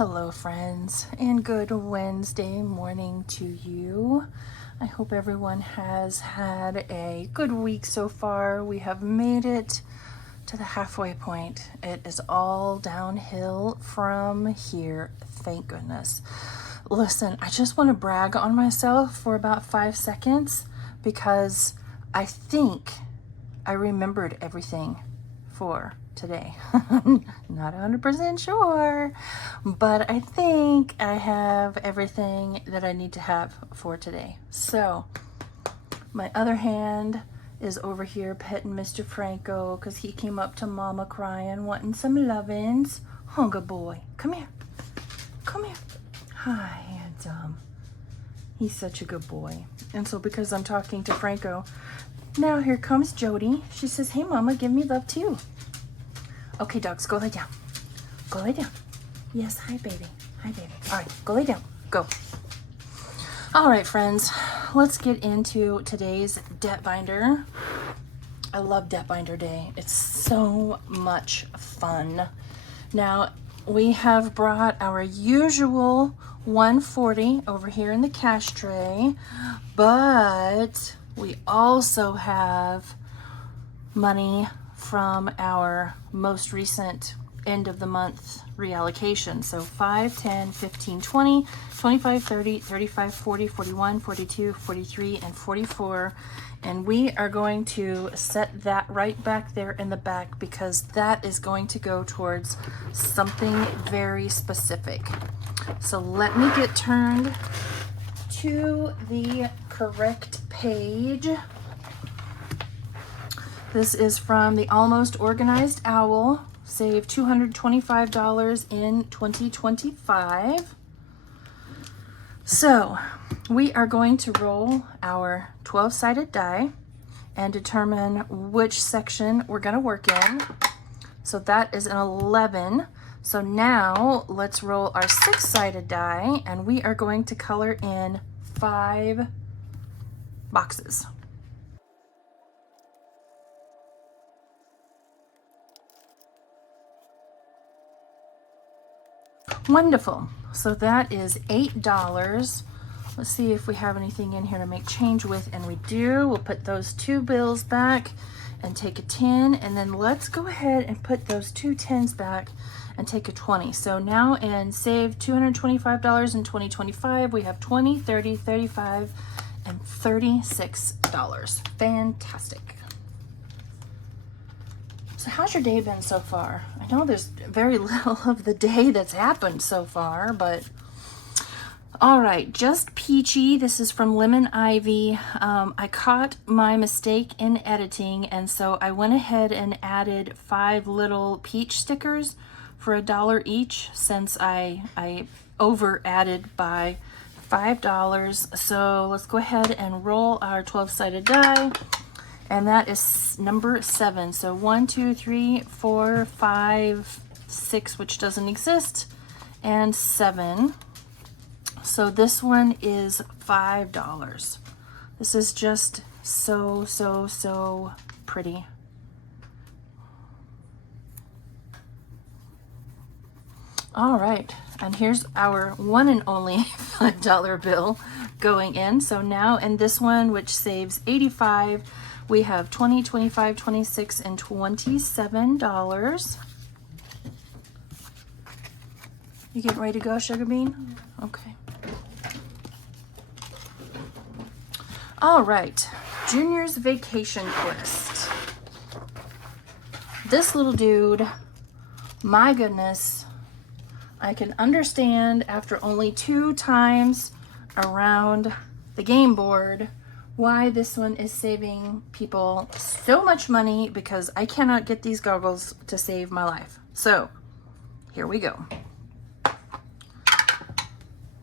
Hello, friends, and good Wednesday morning to you. I hope everyone has had a good week so far. We have made it to the halfway point. It is all downhill from here, thank goodness. Listen, I just want to brag on myself for about 5 seconds because I think I remembered everything for today. Not 100% sure, but I think I have everything that I need to have for today. So my other hand is over here petting Mr. Franco because he came up to Mama crying, wanting some lovin's. Hunger boy, come here. Come here. Hi, handsome. He's such a good boy. And so because I'm talking to Franco, now here comes Jody. She says, hey, Mama, give me love too. Okay, dogs, go lay down. Go lay down. Yes, hi, baby. Hi, baby. All right, go lay down. Go. All right, friends, let's get into today's debt binder. I love debt binder day. It's so much fun. Now, we have brought our usual $140 over here in the cash tray, but we also have money from our most recent end of the month reallocation. So 5, 10, 15, 20, 25, 30, 35, 40, 41, 42, 43, and 44. And we are going to set that right back there in the back because that is going to go towards something very specific. So let me get turned to the correct page. This is from the Almost Organized Owl. Save $225 in 2025. So we are going to roll our 12-sided die and determine which section we're going to work in. So that is an 11. So now let's roll our 6-sided die and we are going to color in 5 boxes. Wonderful. So that is $8. Let's see if we have anything in here to make change with, and we do. We'll put those 2 bills back and take a 10, and then let's go ahead and put those 2 10s back and take a 20. So now in save $225 in 2025, we have 20, 30, 35, and $36. Fantastic. So how's your day been so far? I know there's very little of the day that's happened so far, but all right, Just Peachy. This is from Lemon Ivy. I caught my mistake in editing, and so I went ahead and added 5 little peach stickers for $1 each since I over added by $5. So let's go ahead and roll our 12-sided die. And that is number 7. So 1, 2, 3, 4, 5, 6, which doesn't exist, and 7. So this one is $5. This is just so pretty. All right, and here's our one and only $5 bill going in. So now in this one, which saves $85, we have $20, $25, $26, and $27. You getting ready to go, Sugar Bean? Okay. All right, Junior's Vacation Quest. This little dude, my goodness, I can understand after only 2 times around the game board why this one is saving people so much money, because I cannot get these goggles to save my life. So here we go.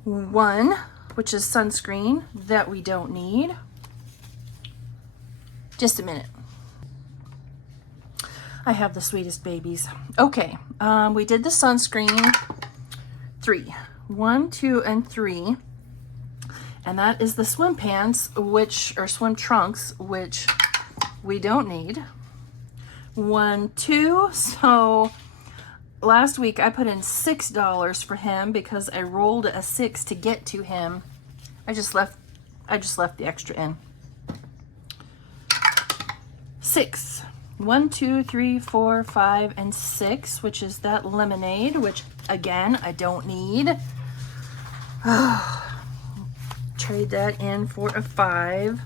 1, which is sunscreen that we don't need. Just a minute. I have the sweetest babies. Okay, we did the sunscreen. 3, 1, 2, and 3. And that is the swim pants, or swim trunks, which we don't need. 1, 2, so last week I put in $6 for him because I rolled a 6 to get to him. I just left the extra in. 6. 1, 2, 3, 4, 5, and 6, which is that lemonade, which again I don't need. Trade that in for a 5.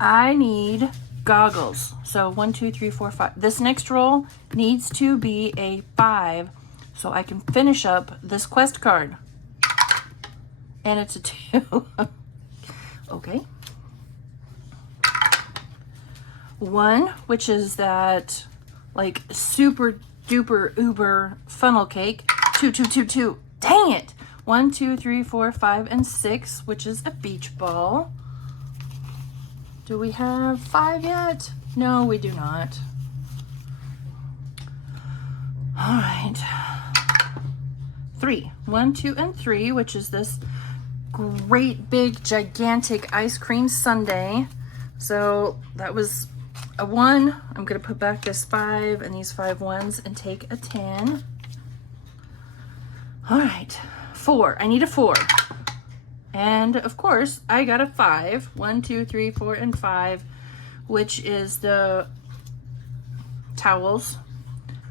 I need goggles. So 1, 2, 3, 4, 5. This next roll needs to be a 5 so I can finish up this quest card. And it's a 2. Okay. 1, which is that like super duper uber funnel cake. 2, 2, 2, 2. Dang it. 1, 2, 3, 4, 5, and 6, which is a beach ball. Do we have 5 yet? No, we do not. All right. 3. 1, 2, and 3, which is this great big gigantic ice cream sundae. So that was a 1. I'm gonna put back this 5 and these 5 ones and take a 10. All right, 4. I need a 4. And of course, I got a 5. 1, 2, 3, 4, and 5, which is the towels.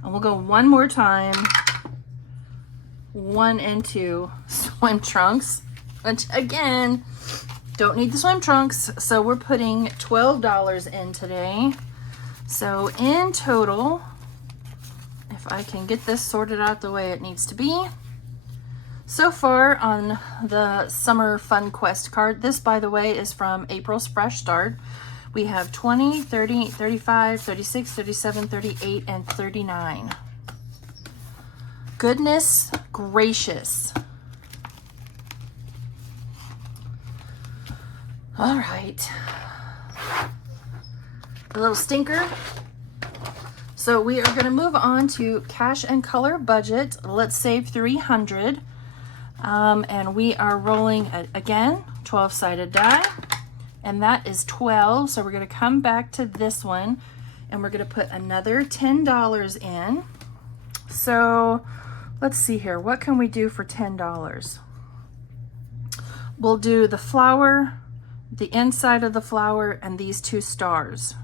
And we'll go one more time. 1 and 2 swim trunks, which again, don't need the swim trunks. So we're putting $12 in today. So in total, if I can get this sorted out the way it needs to be, so far on the Summer Fun Quest card, this, by the way, is from April's Fresh Start. We have 20, 30, 35, 36, 37, 38, and 39. Goodness gracious. All right. A little stinker. So we are going to move on to cash and color budget. Let's save 300. And we are rolling again 12-sided die, and that is 12. So we're going to come back to this one and we're going to put another $10 in. So let's see here, what can we do for $10? We'll do the flower, the inside of the flower, and these 2 stars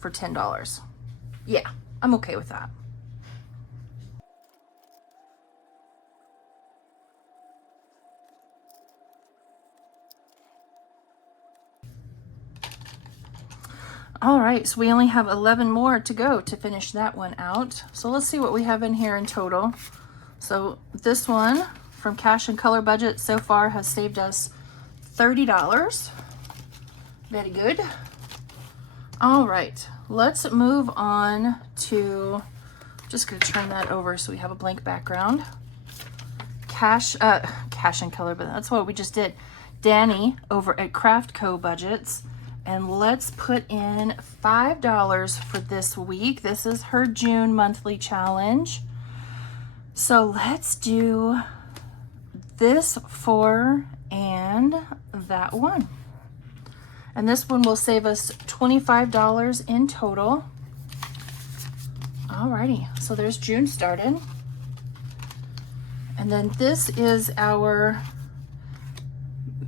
for $10. Yeah, I'm okay with that. All right, so we only have 11 more to go to finish that one out. So let's see what we have in here in total. So this one from Cash and Color Budget so far has saved us $30. Very good. All right, let's move on to, just gonna turn that over so we have a blank background. Cash and Color, but that's what we just did. Danny over at Craft Co Budgets. And let's put in $5 for this week. This is her June monthly challenge. So let's do this 4 and that 1. And this one will save us $25 in total. Alrighty, so there's June started. And then this is our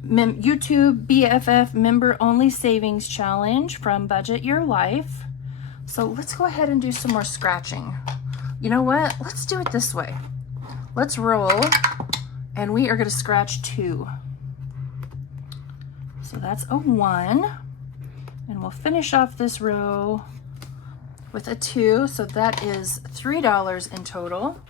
YouTube BFF member only savings challenge from Budget Your Life. So let's go ahead and do some more scratching. You know what? Let's do it this way. Let's roll, and we are going to scratch 2. So that's a 1, and we'll finish off this row with a 2. So that is $3 in total.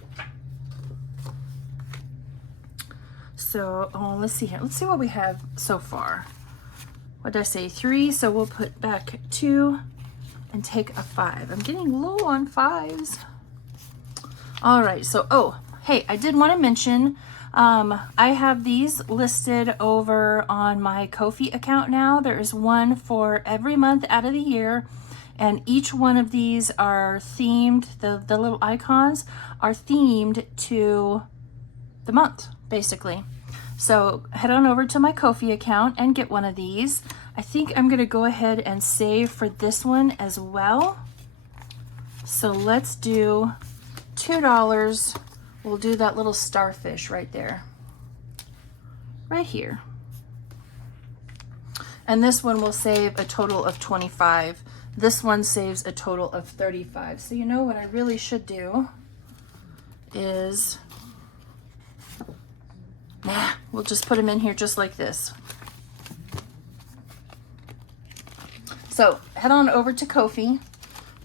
So, let's see here. Let's see what we have so far. What did I say? 3. So we'll put back 2 and take a 5. I'm getting low on 5s. All right. So, hey, I did want to mention, I have these listed over on my Ko-fi account now. There is one for every month out of the year. And each one of these are themed, the little icons are themed to the month, basically. So head on over to my Ko-fi account and get one of these. I think I'm going to go ahead and save for this one as well. So let's do $2, we'll do that little starfish right there. Right here. And this one will save a total of 25. This one saves a total of 35. So you know what I really should do is, we'll just put them in here just like this. So head on over to Ko-fi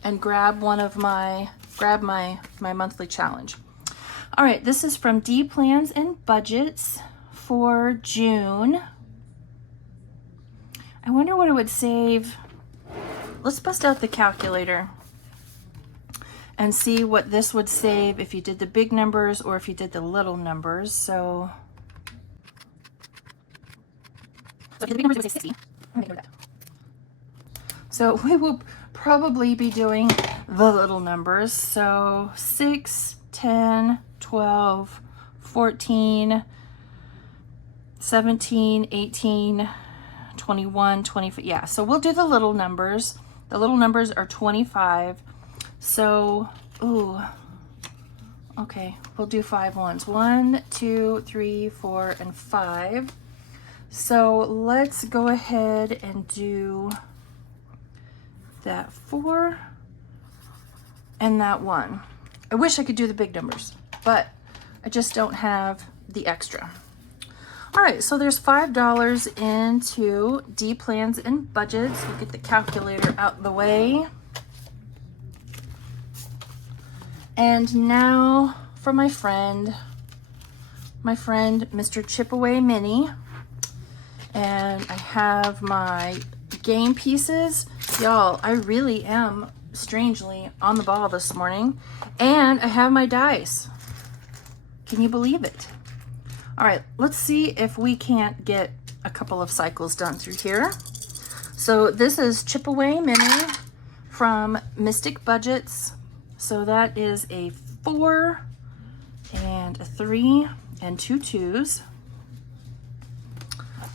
and grab my monthly challenge. All right, this is from D Plans and Budgets for June. I wonder what it would save. Let's bust out the calculator and see what this would save if you did the big numbers or if you did the little numbers. So if you did the big numbers, it would say 60. I'm gonna go with that. So we will probably be doing the little numbers. So 6, 10, 12, 14, 17, 18, 21, 25. Yeah, so we'll do the little numbers. The little numbers are 25. So, ooh, okay, we'll do 5 ones. 1, 2, 3, 4, and 5. So let's go ahead and do that 4 and that 1. I wish I could do the big numbers, but I just don't have the extra. All right, so there's $5 into D Plans and Budgets. We'll get the calculator out the way. And now for my friend, Mr. Chipaway Mini. And I have my game pieces. Y'all, I really am strangely on the ball this morning. And I have my dice. Can you believe it? All right, let's see if we can't get a couple of cycles done through here. So this is Chipaway Mini from Mystic Budgets. So that is a 4 and a 3 and 2 2s.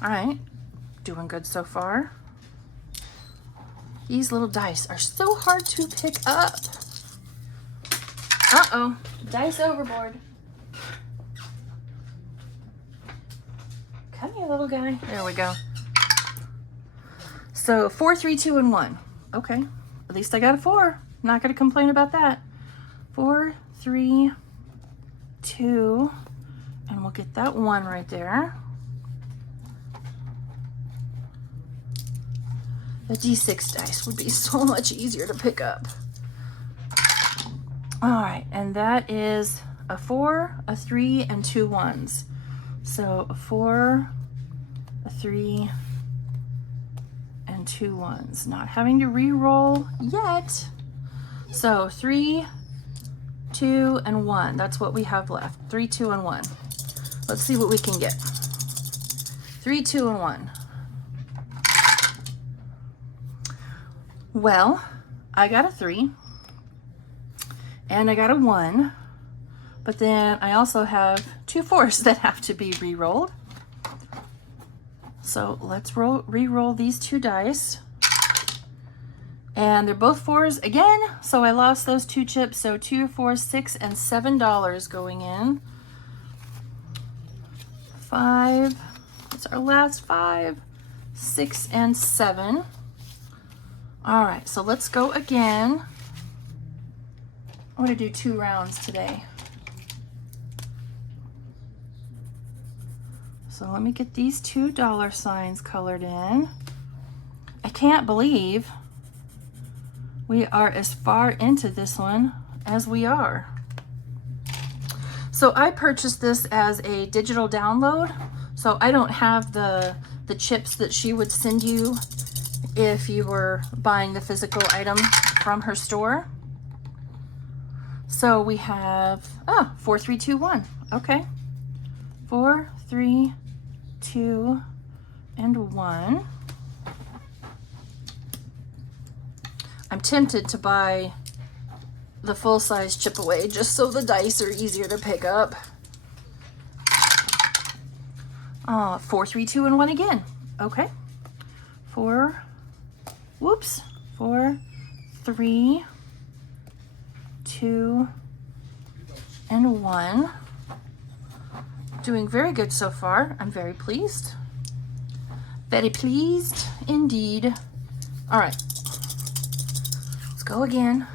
All right, doing good so far. These little dice are so hard to pick up. Uh-oh, dice overboard. Come here, little guy. There we go. So 4, 3, 2, and 1. Okay, at least I got a 4. Not gonna complain about that. 4, 3, 2, and we'll get that 1 right there. The D6 dice would be so much easier to pick up. All right, and that is a 4, a 3, and 2 1s. So a 4, a 3, and 2 1s. Not having to re-roll yet. So 3, 2, and 1. That's what we have left. 3, 2, and 1. Let's see what we can get. 3, 2, and 1. Well, I got a 3. And I got a 1. But then I also have 2 4s that have to be re-rolled. So let's re-roll these 2 dice. And they're both 4s again. So I lost those 2 chips. So 2, 4, 6, and $7 going in. 5. That's our last 5. 6 and 7. All right, so let's go again. I'm gonna do 2 rounds today. So let me get these $2 colored in. I can't believe we are as far into this one as we are. So I purchased this as a digital download. So I don't have the chips that she would send you if you were buying the physical item from her store. So we have, 4, 3, 2, 1. Okay. 4, 3, 2, and 1. I'm tempted to buy the full-size Chipaway just so the dice are easier to pick up. 4, 3, 2, and 1 again. Okay. 4, 3, 2, and 1. Doing very good so far. I'm very pleased. Very pleased indeed. All right, let's go again.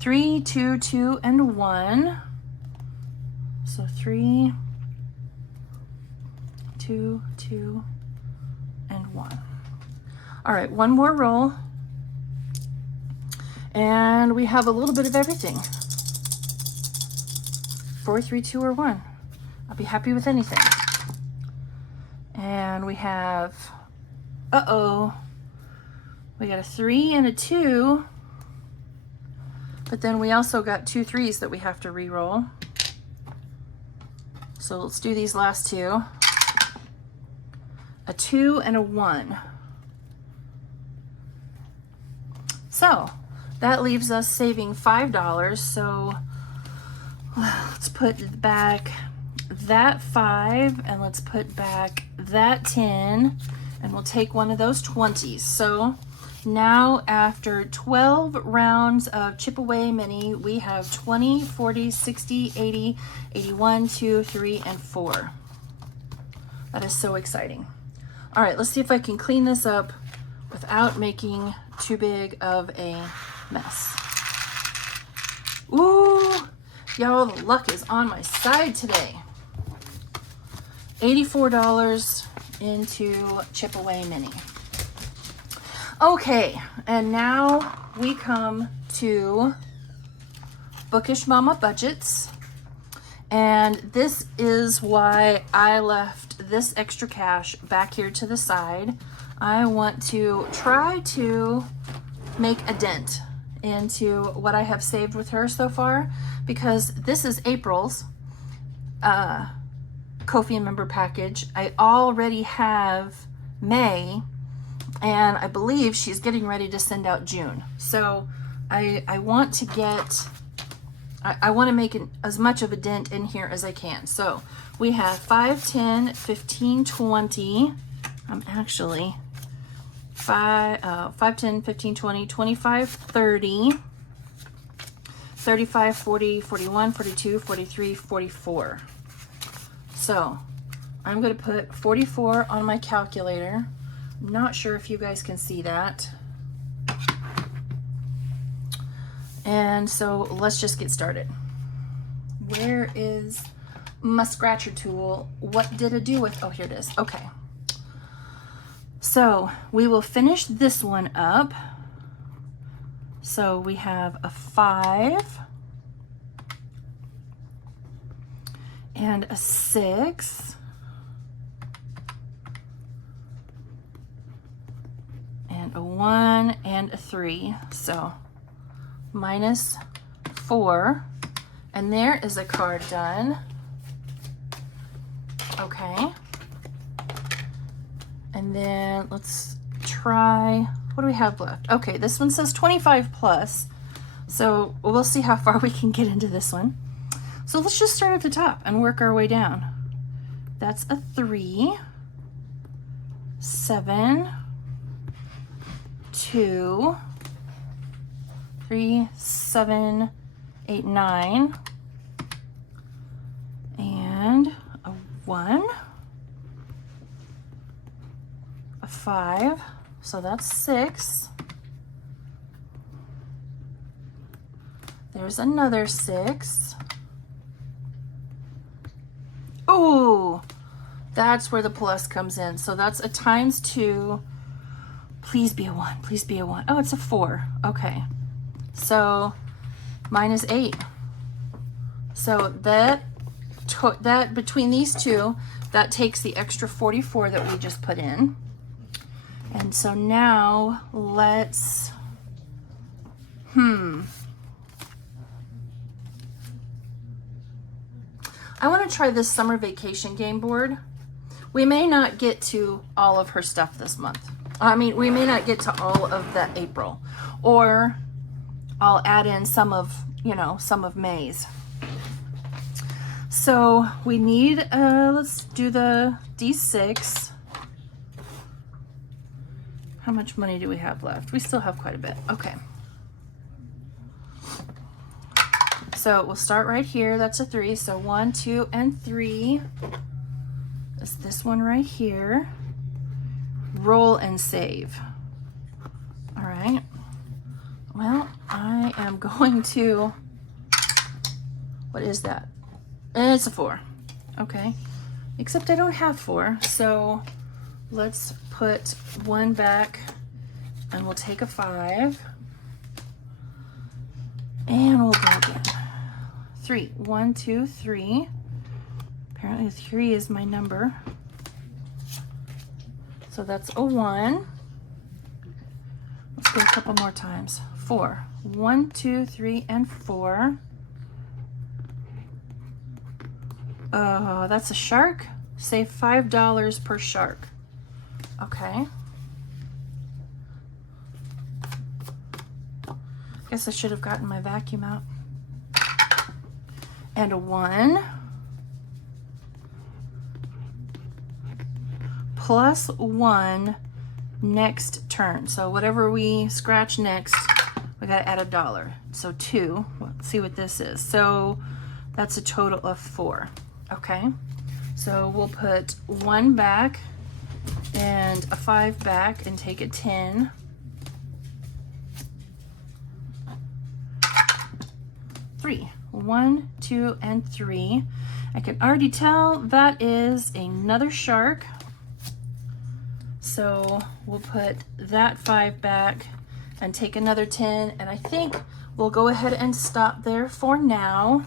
3, 2, 2, and 1. So 3, 2, 2, and 1. All right, one more roll. And we have a little bit of everything. 4, 3, 2, or 1. I'll be happy with anything. And we have, we got a 3 and a 2. But then we also got 2 3s that we have to re-roll. So let's do these last 2. A 2 and a 1. So that leaves us saving $5. So let's put back that 5 and let's put back that 10 and we'll take one of those 20s. So now after 12 rounds of Chip Away Mini, we have 20, 40, 60, 80, 81, 2, 3, and 4. That is so exciting. All right, let's see if I can clean this up without making too big of a mess. Ooh, y'all, the luck is on my side today. $84 into Chip Away Mini. Okay, and now we come to Bookish Mama Budgets. And this is why I left this extra cash back here to the side. I want to try to make a dent into what I have saved with her so far, because this is April's Ko-fi member package. I already have May, and I believe she's getting ready to send out June. So I want to get, I want to make as much of a dent in here as I can. So we have 5, 10, 15, 20. I'm actually 5, 10, 15, 20, 25, 30, 35, 40, 41, 42, 43, 44. So I'm going to put 44 on my calculator. I'm not sure if you guys can see that. And so let's just get started. Where is my scratcher tool? What did it do with? Oh, here it is. Okay. So we will finish this one up. So we have a 5 and a 6 and a 1 and a 3. So minus 4, and there is a card done. Okay. And then let's try, what do we have left? Okay, this one says 25 plus. So we'll see how far we can get into this one. So let's just start at the top and work our way down. That's a 3, 7, 2, 3, 7, 8, 9, and a 1. A 5, so that's 6. There's another 6. Ooh, that's where the plus comes in. So that's a times 2. Please be a 1. Please be a 1. Oh, it's a 4. Okay. So minus 8. So that between these two, that takes the extra 44 that we just put in. And so now let's, I want to try this summer vacation game board. We may not get to all of her stuff this month. I mean, we may not get to all of the April, or I'll add in some of, some of May's. So we need, let's do the D6. How much money do we have left? We still have quite a bit. Okay. so we'll start right here. That's a 3. So 1, 2, and 3 is this one right here. Roll and save. All right. Well, I am going to, what is that? It's a 4. Okay. Except I don't have 4. So let's put 1 back and we'll take a 5. And we'll go again. 3. 1, 2, 3. Apparently 3 is my number. So that's a 1. Let's go a couple more times. 4. 1, 2, 3, and 4. Oh, that's a shark. Save $5 per shark. Okay. Guess I should have gotten my vacuum out. And a 1. Plus 1 next turn. So whatever we scratch next, we got to add $1. So 2. Let's see what this is. So that's a total of 4. Okay. So we'll put 1 back and a 5 back and take a 10. 3. 1, 2, and 3. I can already tell that is another shark. So we'll put that 5 back and take another 10. And I think we'll go ahead and stop there for now.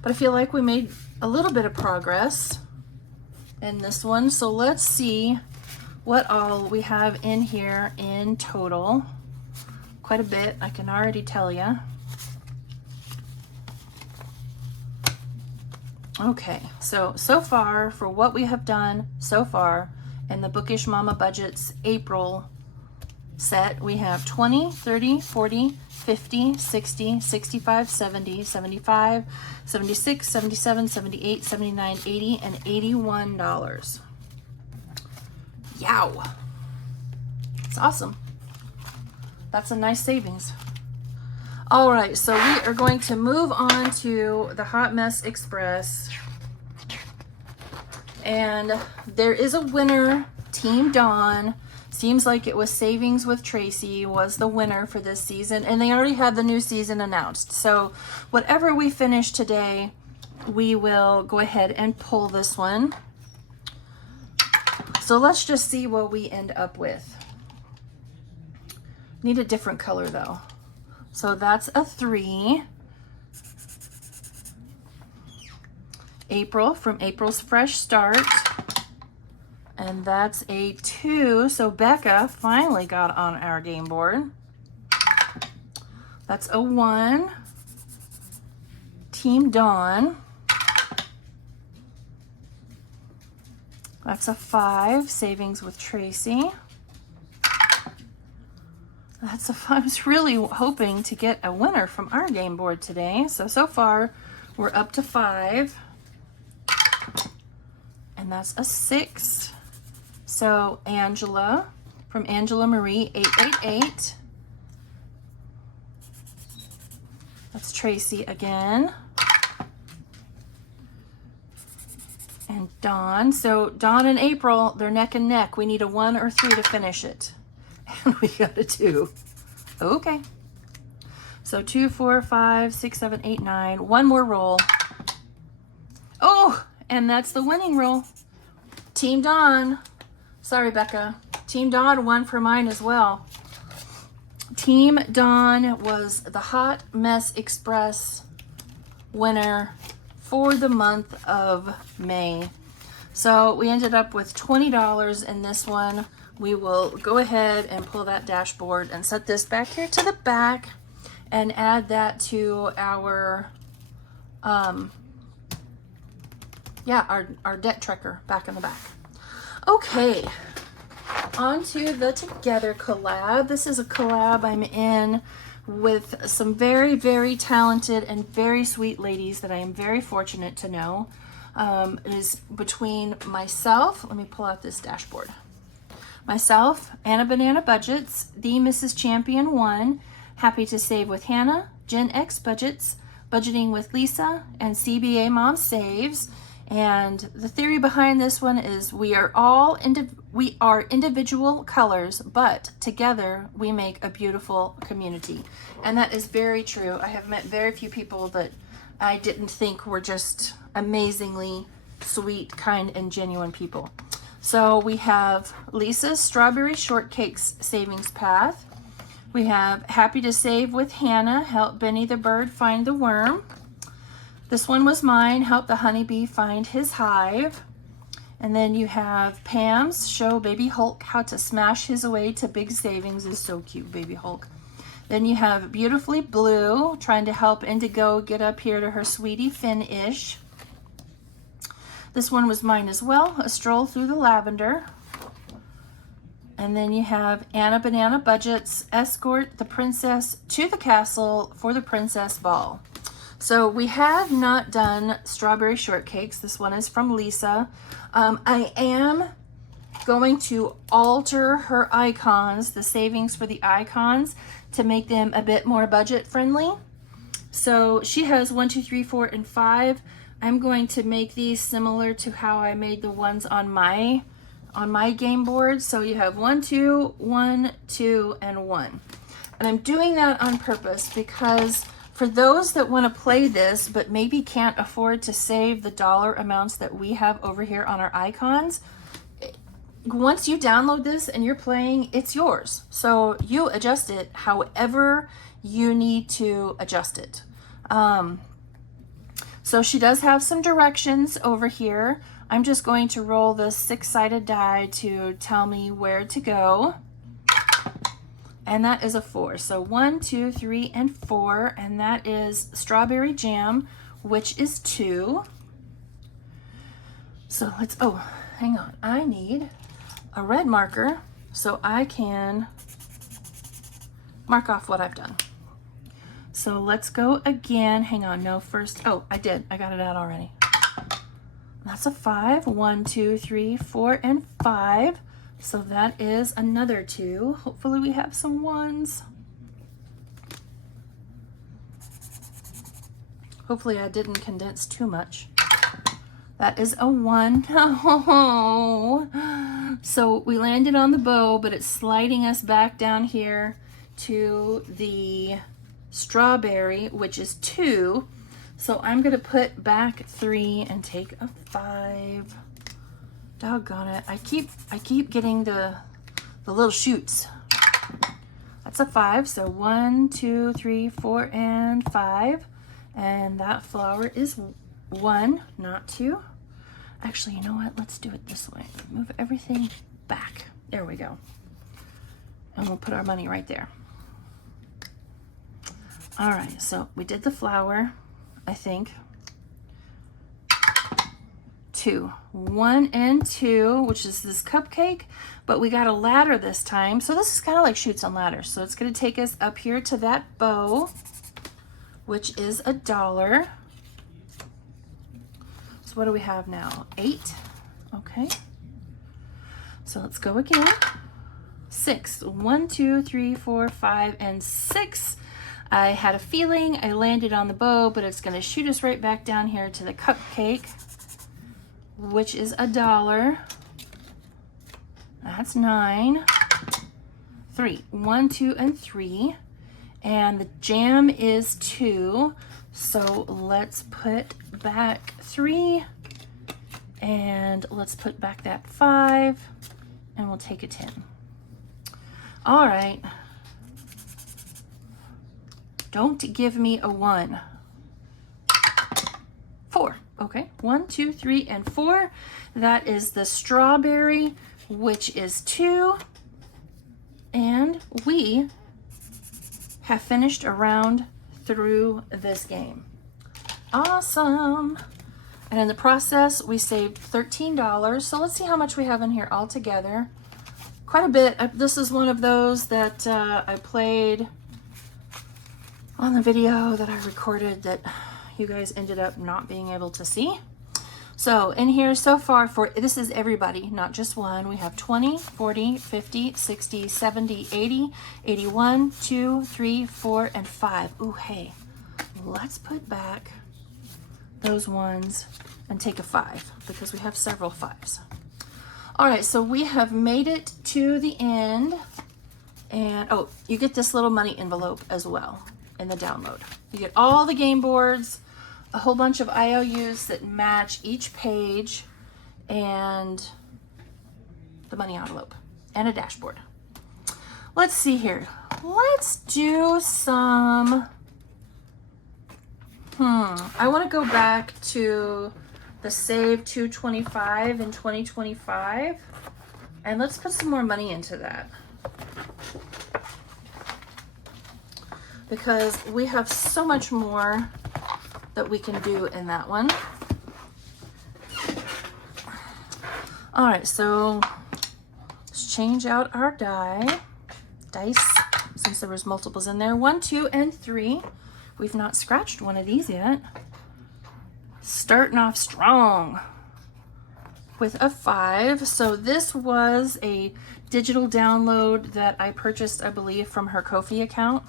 But I feel like we made a little bit of progress in this one. So let's see what all we have in here in total. Quite a bit, I can already tell you. Okay, so far for what we have done so far in the Bookish Mama Budgets April set, we have 20, 30, 40, 50, 60, 65, 70, 75, 76, 77, 78, 79, 80, and $81. Yow! It's awesome. That's a nice savings. All right, so we are going to move on to the Hot Mess Express. And there is a winner, Team Dawn. Seems like it was Savings with Tracy was the winner for this season. And they already had the new season announced. So whatever we finish today, we will go ahead and pull this one. So let's just see what we end up with. Need a different color though. So that's a 3. April from April's Fresh Start. And that's a 2. So Becca finally got on our game board. That's a 1. Team Dawn. That's a 5. Savings with Tracy. That's a 5. I was really hoping to get a winner from our game board today. So far, we're up to 5. And that's a 6. So Angela, from Angela Marie, 888. That's Tracy again. And Dawn. So Dawn and April, they're neck and neck. We need a 1 or 3 to finish it. And we got a 2. Okay. So 2, 4, 5, 6, 7, 8, 9. One more roll. Oh, and that's the winning roll. Team Dawn. Sorry, Becca. Team Dawn won for mine as well. Team Dawn was the Hot Mess Express winner for the month of May. So we ended up with $20 in this one. We will go ahead and pull that dashboard and set this back here to the back and add that to our, our debt tracker back in the back. Okay, on to the Together collab. This is a collab I'm in with some very, very talented and very sweet ladies that I am very fortunate to know. It is between myself, let me pull out this dashboard. Myself, Anna Banana Budgets, the Mrs. Champion 1, Happy to Save with Hannah, Gen X Budgets, Budgeting with Lisa and CBA Mom Saves. And the theory behind this one is we are individual colors, but together we make a beautiful community. And that is very true. I have met very few people that I didn't think were just amazingly sweet, kind, and genuine people. So we have Lisa's Strawberry Shortcakes Savings Path. We have Happy to Save with Hannah, help Benny the bird find the worm. This one was mine, help the honeybee find his hive. And then you have Pam's, show Baby Hulk how to smash his way to big savings. Is so cute, Baby Hulk. Then you have Beautifully Blue, trying to help Indigo get up here to her sweetie Finn-ish. This one was mine as well, A Stroll Through the Lavender. And then you have Anna Banana Budgets, escort the princess to the castle for the princess ball. So we have not done Strawberry Shortcakes. This one is from Lisa. I am going to alter her icons, the savings for the icons, to make them a bit more budget friendly. So she has 1, 2, 3, 4, and 5. I'm going to make these similar to how I made the ones on my game board. So you have 1, 2, 1, 2, and 1. And I'm doing that on purpose because for those that want to play this but maybe can't afford to save the dollar amounts that we have over here on our icons, once you download this and you're playing, it's yours. So you adjust it however you need to adjust it. So she does have some directions over here. I'm just going to roll this 6-sided die to tell me where to go. And that is a 4. So 1, 2, 3, and 4. And that is Strawberry Jam, which is 2. So let's, oh, hang on. I need a red marker so I can mark off what I've done. So let's go again. Hang on, no, first, oh, I did. I got it out already. That's a 5. 1, 2, 3, 4, and 5. So that is another 2. Hopefully we have some 1s. Hopefully I didn't condense too much. That is a 1. Oh. So we landed on the bow, but it's sliding us back down here to the strawberry, which is 2. So I'm going to put back 3 and take a 5. Doggone it. I keep getting the little shoots. That's a 5. So 1, 2, 3, 4, and 5. And that flower is 1, not 2. Actually, you know what? Let's do it this way. Move everything back. There we go. And we'll put our money right there. All right, so we did the flower, I think. 2. 1 and 2, which is this cupcake, but we got a ladder this time. So this is kind of like Chutes on Ladders. So it's going to take us up here to that bow, which is $1. So what do we have now? 8. Okay. So let's go again. 6. 1, 2, 3, 4, 5, and 6. I had a feeling I landed on the bow, but it's going to shoot us right back down here to the cupcake, which is $1. That's 9. 3. 1, 2, and 3. And the jam is 2. So let's put back 3. And let's put back that 5. And we'll take a 10. All right. Don't give me a 1. 4. Okay, 1, 2, 3, and 4. That is the strawberry, which is 2. And we have finished a round through this game. Awesome. And in the process, we saved $13. So let's see how much we have in here all together. Quite a bit. This is one of those that I played on the video that I recorded that you guys ended up not being able to see. So in here so far, for this is everybody, not just one, we have 20, 40, 50, 60, 70, 80, 81, 2, 3, 4, and 5. Ooh, hey, let's put back those ones and take a 5 because we have several 5s. All right, so we have made it to the end. And oh, you get this little money envelope as well in the download. You get all the game boards, a whole bunch of IOUs that match each page, and the money envelope and a dashboard. Let's see here. Let's do some, I want to go back to the Save 225 in 2025, and let's put some more money into that, because we have so much more that we can do in that one. All right, so let's change out our dice, since there was multiples in there. 1, 2, and 3. We've not scratched one of these yet. Starting off strong with a 5. So this was a digital download that I purchased, I believe, from her Ko-fi account,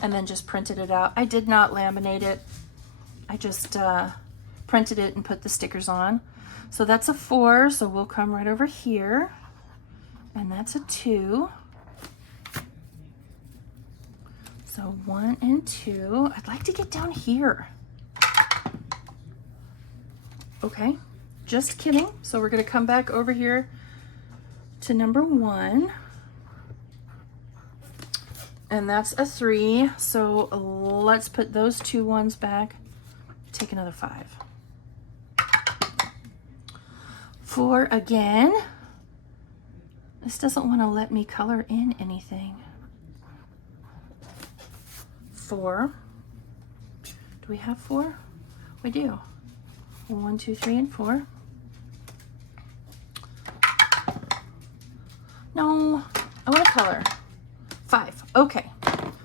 and then just printed it out. I did not laminate it. I just printed it and put the stickers on. So that's a 4, so we'll come right over here. And that's a 2. So 1 and 2. I'd like to get down here. Okay, just kidding. So we're gonna come back over here to number 1. And that's a 3. So let's put those 2 ones back. Take another 5. 4 again. This doesn't want to let me color in anything. 4. Do we have 4? We do. 1, 2, 3, and 4. No, I want to color. 5. Okay.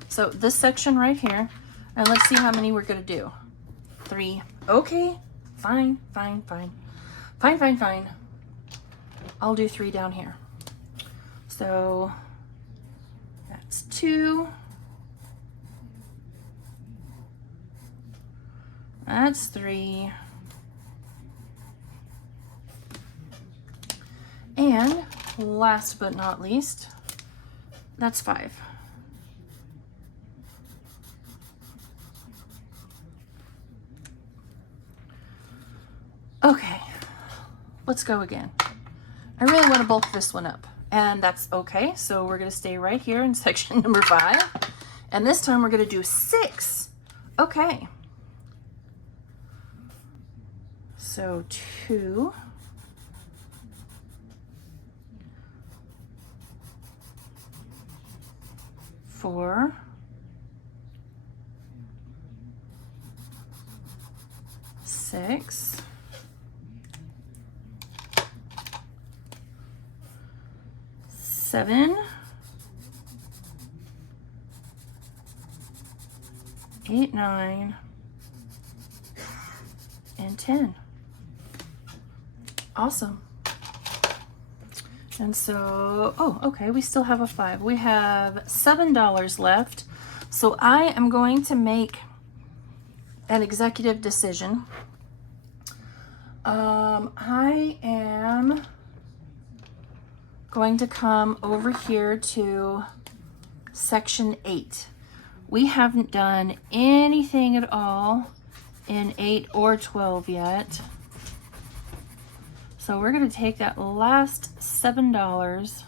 So this section right here, and let's see how many we're going to do. 3. Okay. Fine, fine, fine. Fine, fine, fine. I'll do 3 down here. So that's 2. That's 3. And last but not least, that's 5. Okay, let's go again. I really want to bulk this one up, and that's okay. So we're going to stay right here in section number 5. And this time we're going to do 6. Okay. So 2. 4. 6. 7. 8, 9, and 10. Awesome. And so, oh, okay, we still have a 5. We have $7 left. So I am going to make an executive decision. I am going to come over here to section 8. We haven't done anything at all in 8 or 12 yet. So we're going to take that last $7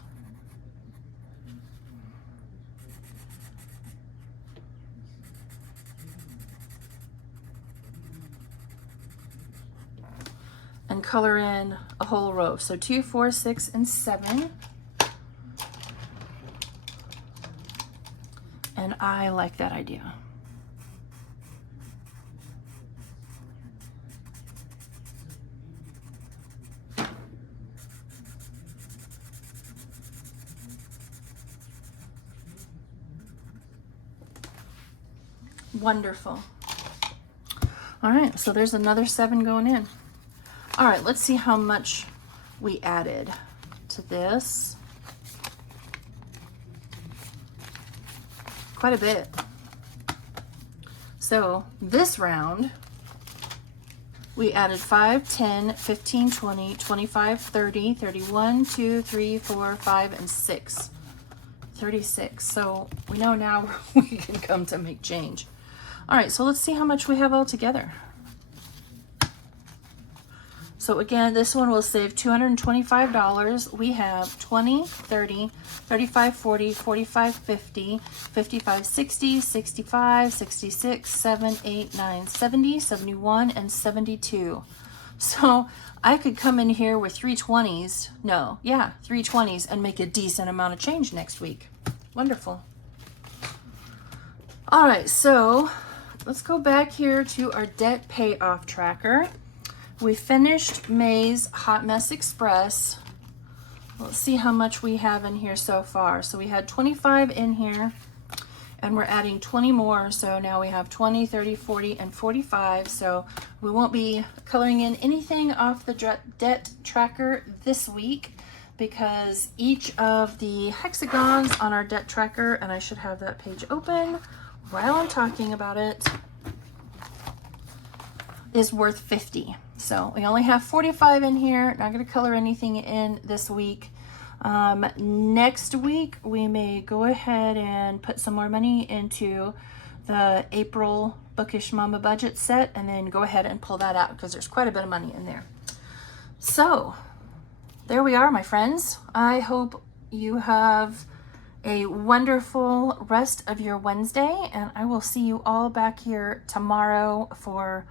and color in a whole row. So 2, 4, 6, and 7. And I like that idea. Wonderful. All right, so there's another 7 going in. All right, let's see how much we added to this. Quite a bit. So this round, we added 5, 10, 15, 20, 25, 30, 31, 2, 3, 4, 5, and 6. 36. So we know now we can come to make change. All right, so let's see how much we have all together. So again, this one will save $225. We have 20, 30, 35, 40, 45, 50, 55, 60, 65, 66, 7, 8, 9, 70, 71, and 72. So I could come in here with 320s. No, yeah, 320s and make a decent amount of change next week. Wonderful. All right, so let's go back here to our debt payoff tracker. We finished May's Hot Mess Express. Let's see how much we have in here so far. So we had 25 in here, and we're adding 20 more. So now we have 20, 30, 40, and 45. So we won't be coloring in anything off the debt tracker this week, because each of the hexagons on our debt tracker, and I should have that page open while I'm talking about it, is worth 50. So we only have 45 in here. Not going to color anything in this week. Next week, we may go ahead and put some more money into the April Bookish Mama budget set, and then go ahead and pull that out because there's quite a bit of money in there. So there we are, my friends. I hope you have a wonderful rest of your Wednesday, and I will see you all back here tomorrow for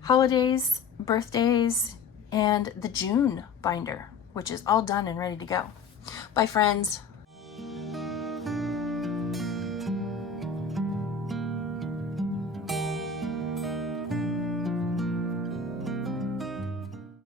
holidays, birthdays, and the June binder, which is all done and ready to go. Bye, friends.